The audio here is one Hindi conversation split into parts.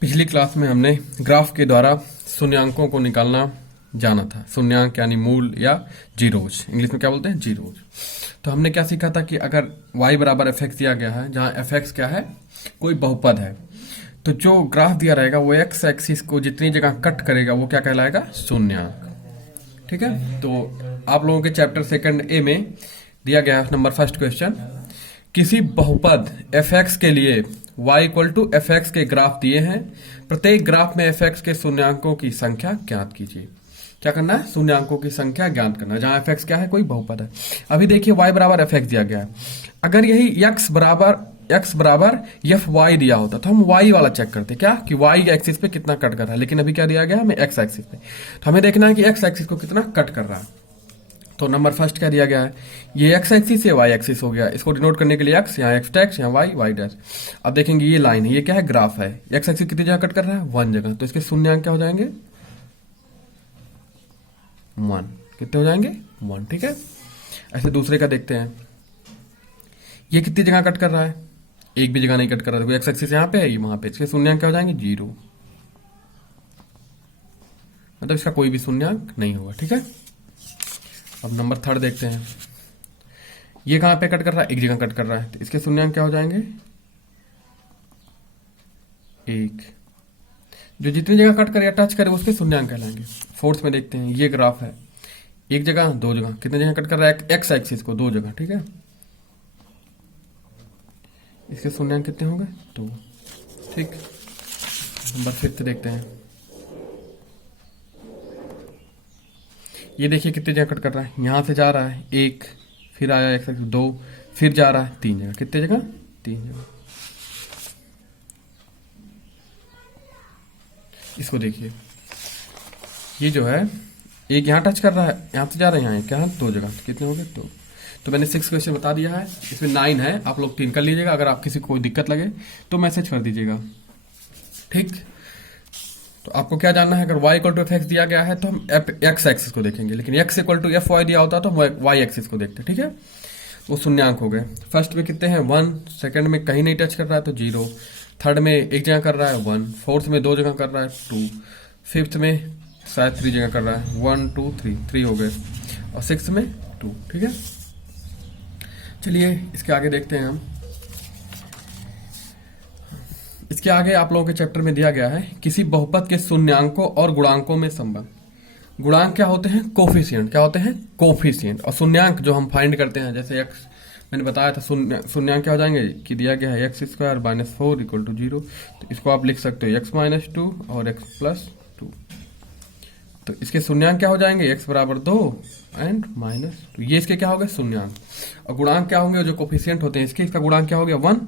पिछली क्लास में हमने ग्राफ के द्वारा शून्यांकों को निकालना जाना था। शून्यांक यानी मूल या जीरोज, इंग्लिश में क्या बोलते हैं, जीरोज। तो हमने क्या सीखा था कि अगर y बराबर एफ एक्स दिया गया है, जहां एफ एक्स क्या है, कोई बहुपद है, तो जो ग्राफ दिया रहेगा वो एक्स एक्सिस को जितनी जगह कट करेगा वो क्या कहलाएगा, शून्यांक। ठीक है, तो आप लोगों के चैप्टर सेकंड ए में दिया गया है नंबर फर्स्ट क्वेश्चन, किसी बहुपद एफ एक्स के लिए y equal to f x के ग्राफ दिए हैं, प्रत्येक ग्राफ में एफ एक्स के शून्यांकों की संख्या ज्ञात कीजिए। क्या करना है, शून्यांकों की संख्या ज्ञात करना है, जहां एफ एक्स क्या है, कोई बहुपद है। अभी देखिए y बराबर एफ एक्स दिया गया है, अगर यही x बराबर एफ वाई दिया होता तो हम y वाला चेक करते, क्या कि y एक्सिस पे कितना कट कर रहा है, लेकिन अभी क्या दिया गया हमें, x एक्सिस पे। तो हमें देखना है कि x एक्सिस को कितना कट कर रहा है। तो नंबर फर्स्ट क्या दिया गया है, ये x एक्सिस ये y एक्सिस हो गया, इसको डिनोट करने के लिए x, यहाँ x टैक्स, यहाँ y डैश। अब देखेंगे ये लाइन है, ये क्या है, ग्राफ है, x एक्सिस कितनी जगह कट कर रहा है, 1 जगह, तो इसके शून्यांक क्या हो जाएंगे, 1। कितने हो जाएंगे, 1। ठीक है, ऐसे दूसरे का देखते हैं, ये कितनी जगह कट कर रहा है, एक भी जगह नहीं कट कर रहा है, x एक्सिस यहाँ पे है, ये वहां पे, इसके शून्यांक क्या हो जाएंगे, 0, मतलब इसका कोई भी शून्यांक नहीं होगा। ठीक है, अब नंबर थर्ड देखते हैं, ये कहां पे कट कर रहा है, एक जगह कट कर रहा है, तो इसके शून्यांक क्या हो जाएंगे, 1। जो जितनी जगह कट करे या टच करे उसके शून्यांक कहलाएंगे। फोर्थ में देखते हैं, ये ग्राफ है, एक जगह, 2 जगह, कितने जगह कट कर रहा है, एक्स एक्सिस को 2 जगह। ठीक है, इसके शून्यांक कितने होंगे, 2। ठीक, नंबर फिफ्थ देखते हैं, ये देखिए कितनी जगह कट कर रहा है, यहां से जा रहा है 1, फिर आया एक्स एक्सिस 2, फिर जा रहा है 3 जगह, कितने जगह, 3 जगह। इसको देखिए, ये जो है एक यहाँ टच कर रहा है, यहाँ से जा रहा है, यहाँ क्या है, 2 जगह, कितने हो गए, 2। तो मैंने 6 क्वेश्चन बता दिया है, इसमें 9 है, आप लोग 3 कर लीजिएगा, अगर आप किसी को कोई दिक्कत लगे तो मैसेज कर दीजिएगा। ठीक, तो आपको क्या जानना है, अगर y equal to f x दिया गया है तो हम एक्स एक्सिस को देखेंगे, लेकिन x equal to f y दिया होता तो हम y एक्सिस को देखते। ठीक है, तो शून्यांक हो गए, फर्स्ट में कितने हैं, 1, सेकंड में कहीं नहीं टच कर रहा है तो 0, थर्ड में एक जगह कर रहा है 1, फोर्थ में 2 जगह कर रहा है 2, फिफ्थ में शायद 3 जगह कर रहा है 1 2 3 हो गए, और सिक्स में 2। ठीक है, चलिए इसके आगे देखते हैं हम। इसके आगे आप लोगों के चैप्टर में दिया गया है, किसी बहुपद के शून्यांकों और गुणांकों में संबंध। गुणांक क्या होते हैं, कोफिशिएंट, क्या होते हैं, कोफिशिएंट। और शून्यांक जो हम फाइंड करते हैं, जैसे x मैंने बताया था, शून्यांक क्या हो जाएंगे, कि दिया गया है x square minus 4 equal to 0, तो इसको आप लिख सकते हो x माइनस 2 और x प्लस 2। तो इसके शून्यांक क्या हो जाएंगे, x बराबर 2 एंड माइनस 2, ये इसके क्या हो गए, शून्यांक। और गुणांक क्या होंगे, जो कोफिशिएंट होते हैं इसके, इसका गुणांक क्या हो गया 1,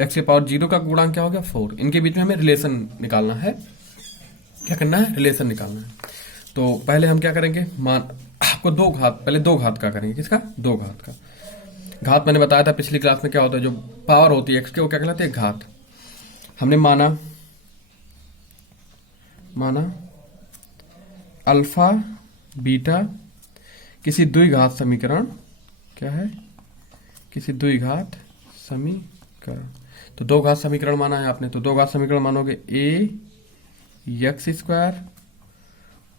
x के पावर 0 का गुणांक क्या हो गया 4। इनके बीच में हमें रिलेशन निकालना है, क्या करना है, रिलेशन निकालना है। तो पहले हम क्या करेंगे, मान आपको 2 घात, पहले 2 घात का करेंगे, किसका, 2 घात का। घात मैंने बताया था पिछली क्लास में क्या होता है, जो पावर होती है x के वो क्या कहलाती है, घात। हमने माना अल्फा बीटा किसी द्विघात समीकरण, क्या है, किसी द्विघात समीकरण। तो 2 घात समीकरण माना है आपने, तो 2 घात समीकरण मानोगे a x square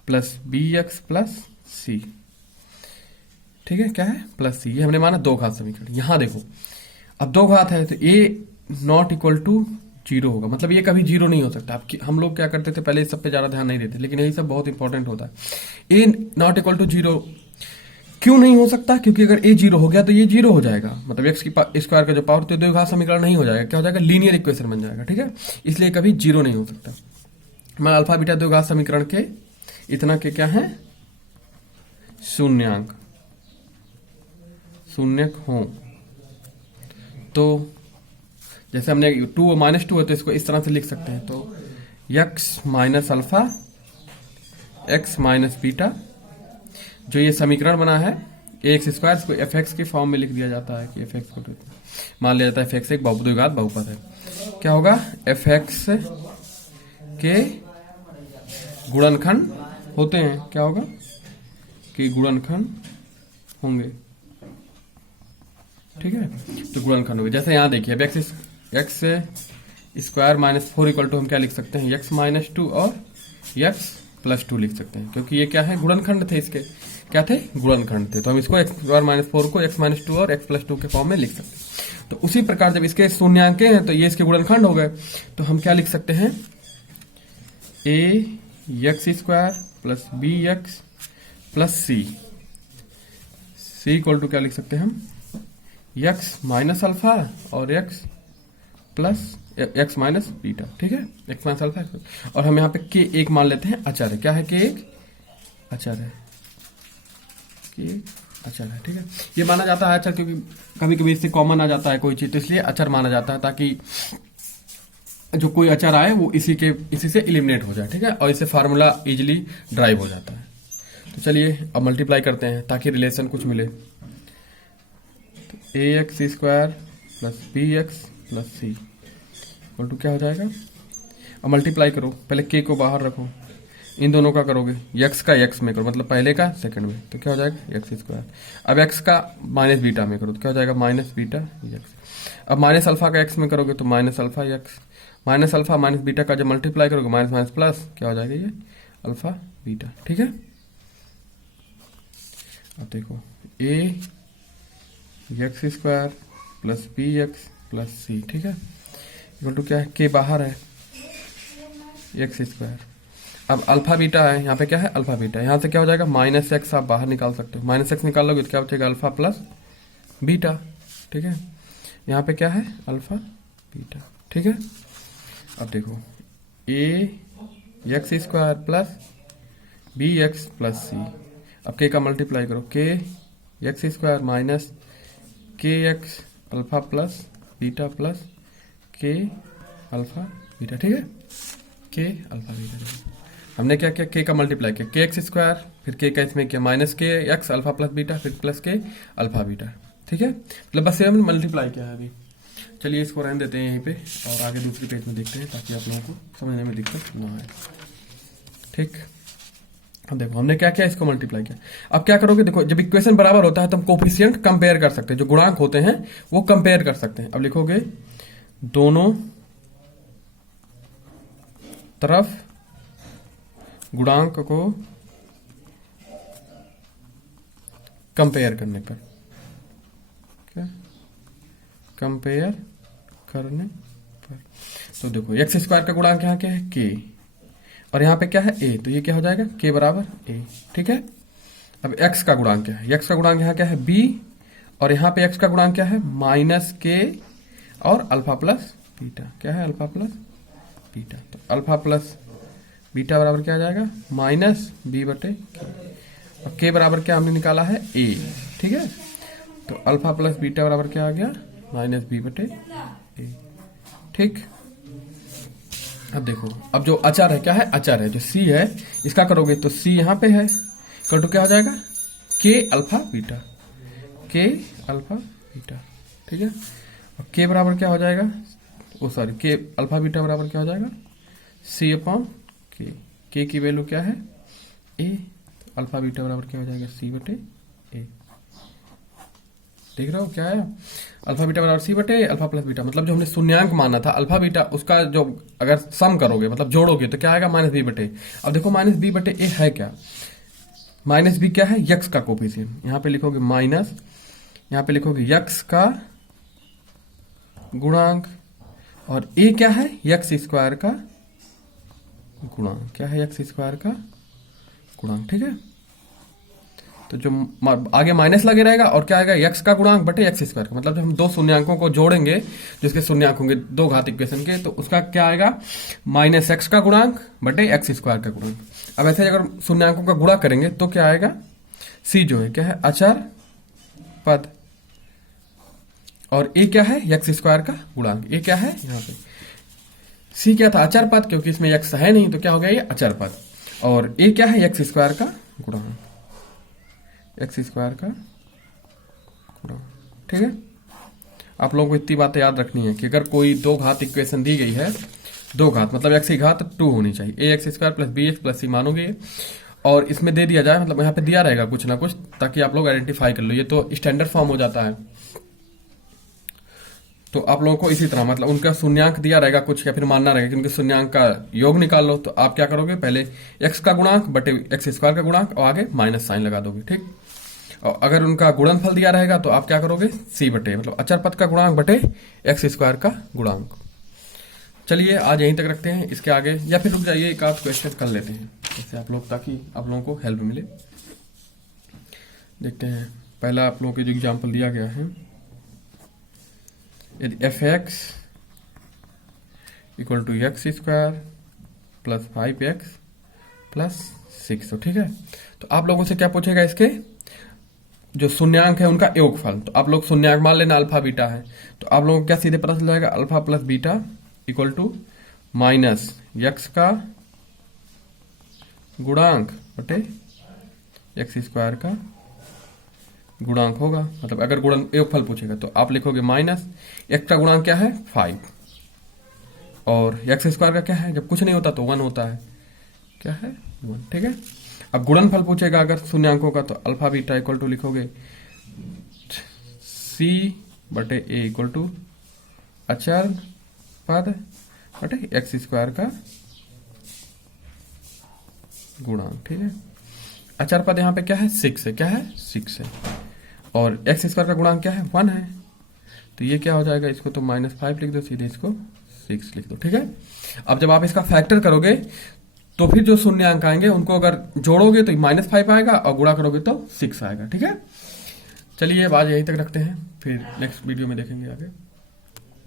plus b x plus c. ठीक है, क्या है, प्लस सी, ये हमने माना 2 घात समीकरण। यहां देखो, अब 2 घात है तो a नॉट इक्वल टू 0 होगा, मतलब ये कभी 0 नहीं हो सकता। अब हम लोग क्या करते थे पहले, इस सब पे ज्यादा ध्यान नहीं देते, लेकिन यही सब बहुत इंपॉर्टेंट होता है। a नॉट इक्वल टू 0 क्यों नहीं हो सकता, क्योंकि अगर a 0 हो गया तो ये 0 हो जाएगा, मतलब एक्स की स्क्वायर का जो पावर, तो 2 घात समीकरण नहीं हो जाएगा, क्या हो जाएगा, लीनियर इक्वेशन बन जाएगा। ठीक है, इसलिए कभी 0 नहीं हो सकता। मैं अल्फा बीटा 2 घात समीकरण के इतना के क्या है, शून्यांक हो, तो जैसे हमने 2 माइनस 2 है तो इसको इस तरह से लिख सकते हैं, तो x minus alpha x minus beta, जो ये समीकरण बना है एक्स स्क्वायर, इसको एफ एक्स के फॉर्म में लिख दिया जाता है कि एफ एक्स को मान लिया जाता है एफ एक्स एक द्विघात बहुपद है। क्या होगा, एफ एक्स के गुणनखंड होते हैं, क्या होगा, कि गुणनखंड होंगे। ठीक है, तो गुणनखंड होंगे, जैसे यहां देखिए, अब x square minus 4 equal to हम क्या लिख सकते हैं, x माइनस 2 और x प्लस 2 लिख सकते हैं, क्योंकि ये क्या है, गुणनखंड थे इसके, क्या थे, गुणनखंड थे। तो हम इसको x स्क्वायर माइनस 4 को x माइनस 2 और x प्लस 2 के फॉर्म में लिख सकते हैं। तो उसी प्रकार जब इसके शून्यांके हैं तो ये इसके गुणनखंड हो गए, तो हम क्या लिख सकते हैं, a x square plus b x plus c equal to क्या लिख सकते हैं हम, x माइनस अल्फा और x plus x minus beta, ठीक है, x माइनस अल्फा। और हम यहाँ पे k एक मान लेते हैं, अचर है, क्या है, k एक अचर है, k अचर है, ठीक है। ये माना जाता है अचर क्योंकि कभी कभी इससे कॉमन आ जाता है कोई चीज, तो इसलिए अचर माना जाता है, ताकि जो कोई अचर आए वो इसी से एलिमिनेट हो जाए, ठीक है, और इससे फार्मूला इजिली ड्राइव हो जाता है। तो चलिए अब मल्टीप्लाई करते हैं ताकि रिलेशन कुछ मिले। तो a x square plus b x plus c equal to क्या हो जाएगा, अब मल्टीप्लाई करो, पहले के को बाहर रखो, इन दोनों का करोगे, x का x में करो, मतलब पहले का सेकंड में, तो क्या हो जाएगा x स्क्वायर। अब x का माइनस बीटा में करो तो क्या हो जाएगा, माइनस बीटा x। अब माइनस अल्फा का x में करोगे तो minus alpha x, minus alpha minus beta का जब मल्टीप्लाई करोगे माइनस माइनस प्लस क्या हो जाएगा, ये अल्फा बीटा, ठीक है। अब देखो a x square plus b x plus c, ठीक है, इक्वल टू क्या है, के बाहर है, x स्क्वायर। अब अल्फा बीटा है, यहाँ पे क्या है, अल्फा बीटा, यहाँ से क्या हो जाएगा, माइनस एक्स आप बाहर निकाल सकते हो, माइनस एक्स निकाल लोगे तो क्या बचेगा, अल्फा प्लस बीटा, ठीक है। यहाँ पे क्या है, अल्फा बीटा, ठीक है। अब देखो a x square plus b x plus c, अब के का मल्टीप्लाई करो, k x square minus k x alpha plus beta plus k alpha beta, ठीक है, के अल्फा बीटा। हमने क्या किया, के का मल्टीप्लाई किया, के एक्स स्क्वायर, फिर के का इसमें किया minus k x alpha plus beta, फिर प्लस के अल्फा बीटा, ठीक है, मतलब बस ये हमने मल्टीप्लाई किया है अभी। चलिए इसको रहने देते हैं यहीं पे और आगे दूसरी पेज में देखते हैं ताकि आप लोगों को समझने में दिक्कत ना आए, ठीक। अब देखो हमने क्या किया, इसको मल्टीप्लाई किया। अब क्या करोगे, देखो जब इक्वेशन बराबर होता है तो हम कोफिशिएंट कंपेयर कर सकते हैं, जो गुणांक होते हैं वो कंपेयर कर सकते हैं। अब लिखोगे दोनों तरफ गुणांक को कंपेयर करने पर, क्या कंपेयर करने पर, तो देखो एक्स स्क्वायर का गुणांक यहाँ क्या है, के, और यहाँ पे क्या है, ए, तो ये क्या हो जाएगा, के बराबर ए, ठीक है। अब एक्स का गुणांक क्या है, एक्स का गुणांक यहाँ क्या है, बी, और यहाँ पे एक्स का गुणांक क्या है, माइनस के और अल्फा प्लस बीटा, क्या है, अल्फा प्लस बीटा। तो अल्फा प्लस बीटा बराबर क्या आ जाएगा, माइनस बी बटे के, और के बराबर क्या हमने निकाला है, ए, ठीक है। तो अल्फा प्लस बीटा बराबर क्या आ गया, माइनस बी बटे ए, ठीक। अब देखो अब जो अचर है, क्या है, अचर है, जो सी है इसका करोगे तो सी यहाँ पे है, इक्वल टू क्या हो जाएगा, के अल्फा बीटा, के अल्फा बीटा, ठीक है। और के बराबर क्या हो जाएगा, ओ सॉरी, के अल्फा बीटा बराबर क्या हो जाएगा, सी अपॉन के की वैल्यू क्या है, ए, अल्फा बीटा बराबर क्या हो जाएगा, सी बटे ए, देख रहे हो क्या है, अल्फा बीटा बराबर सी बटे अल्फा प्लस बीटा, मतलब जो हमने शून्यांक माना था अल्फा बीटा, उसका जो अगर सम करोगे मतलब जोड़ोगे तो क्या आएगा, माइनस बी बटे। अब देखो माइनस बी बटे ए है क्या, माइनस बी क्या है, यक्स का कोफिशिएंट, यहाँ पे लिखोगे माइनस, यहाँ पे लिखोगे यक्स का गुणांक, और ए क्या है, यक्स स्क्वायर का गुणांक, क्या है, एक्स स्क्वायर का गुणांक, ठीक है। तो जो आगे माइनस लगे रहेगा और क्या आएगा, एक्स का गुणांक बटे एक्स स्क्वायर का, मतलब जब हम दो शून्यांकों को जोड़ेंगे जिसके शून्यांक होंगे दो घात इक्वेशन के, तो उसका क्या आएगा, माइनस एक्स का गुणांक बटे एक्स स्क्वायर का गुणांक। अब ऐसे अगर शून्यांकों का गुणा करेंगे तो क्या आएगा, सी जो है क्या है, अचर पद, और ए क्या है, एक्स स्क्वायर का गुणांक, ए क्या है यहाँ पे, सी क्या था, अचर पद, क्योंकि इसमें एक्स है नहीं तो क्या हो गया, ये अचर पद, और ए क्या है, एक्स स्क्वायर का गुणांक, एक्स स्क्वायर का गुणांक, ठीक है। आप लोगों को इतनी बातें याद रखनी है कि अगर कोई दो घात इक्वेशन दी गई है, दो घात मतलब एक्स की घात 2 होनी चाहिए, a x square plus b x plus c मानोगे, और इसमें दे दिया जाए, मतलब यहाँ पे दिया रहेगा कुछ ना कुछ, ताकि आप लोग आइडेंटिफाई कर लो, ये तो स्टैंडर्ड फॉर्म हो जाता है। तो आप लोगों को इसी तरह मतलब उनका शून्यांक दिया रहेगा कुछ या फिर मानना रहेगा कि उनके शून्यांक का योग निकाल लो, तो आप क्या करोगे, पहले x का गुणांक बटे x स्क्वायर का गुणांक और आगे माइनस साइन लगा दोगे, ठीक। और अगर उनका गुणनफल दिया रहेगा तो आप क्या करोगे, c बटे मतलब अचर पद का गुणांक बटे x स्क्वायर का गुणांक। चलिए आज यहीं तक रखते हैं, इसके आगे या फिर रुक जाइए एक आध क्वेश्चन कर लेते हैं जैसे आप लोग, ताकि आप लोगों को हेल्प मिले। देखते हैं पहला आप लोगों को जो एग्जाम्पल दिया गया है, यदि f x equal to x square plus 5x plus 6, तो ठीक है। तो आप लोगों से क्या पूछेगा, इसके जो शून्यांक है उनका योगफल, तो आप लोग शून्यांक मान लेना अल्फा बीटा है, तो आप लोगों को क्या सीधे पता चल जाएगा, alpha plus beta equal to minus x का गुणांक बटे एक्स स्क्वायर का गुणांक होगा। मतलब अगर गुणन योगफल पूछेगा तो आप लिखोगे माइनस एक्स का गुणांक क्या है 5 और एक्स स्क्वायर का क्या है, जब कुछ नहीं होता तो 1 होता है, क्या है 1, ठीक है। अब गुणनफल पूछेगा अगर शून्यांकों का, तो अल्फा बीटा इक्वल टू लिखोगे c बटे a इक्वल टू अचर पद बटे एक्स स्क्वायर का गुणांक, ठीक है। अचर पद यहाँ पे क्या है 6 है, क्या है 6 है, और एक्स स्क्वायर का गुणांक क्या है 1 है, तो ये क्या हो जाएगा, इसको तो -5 लिख दो, सीधे इसको 6 लिख दो, ठीक है। अब जब आप इसका फैक्टर करोगे तो फिर जो शून्यांक आएंगे उनको अगर जोड़ोगे तो -5 आएगा और गुणा करोगे तो 6 आएगा, ठीक है। चलिए अब आज यहीं तक रखते हैं, फिर नेक्स्ट वीडियो में देखेंगे आगे।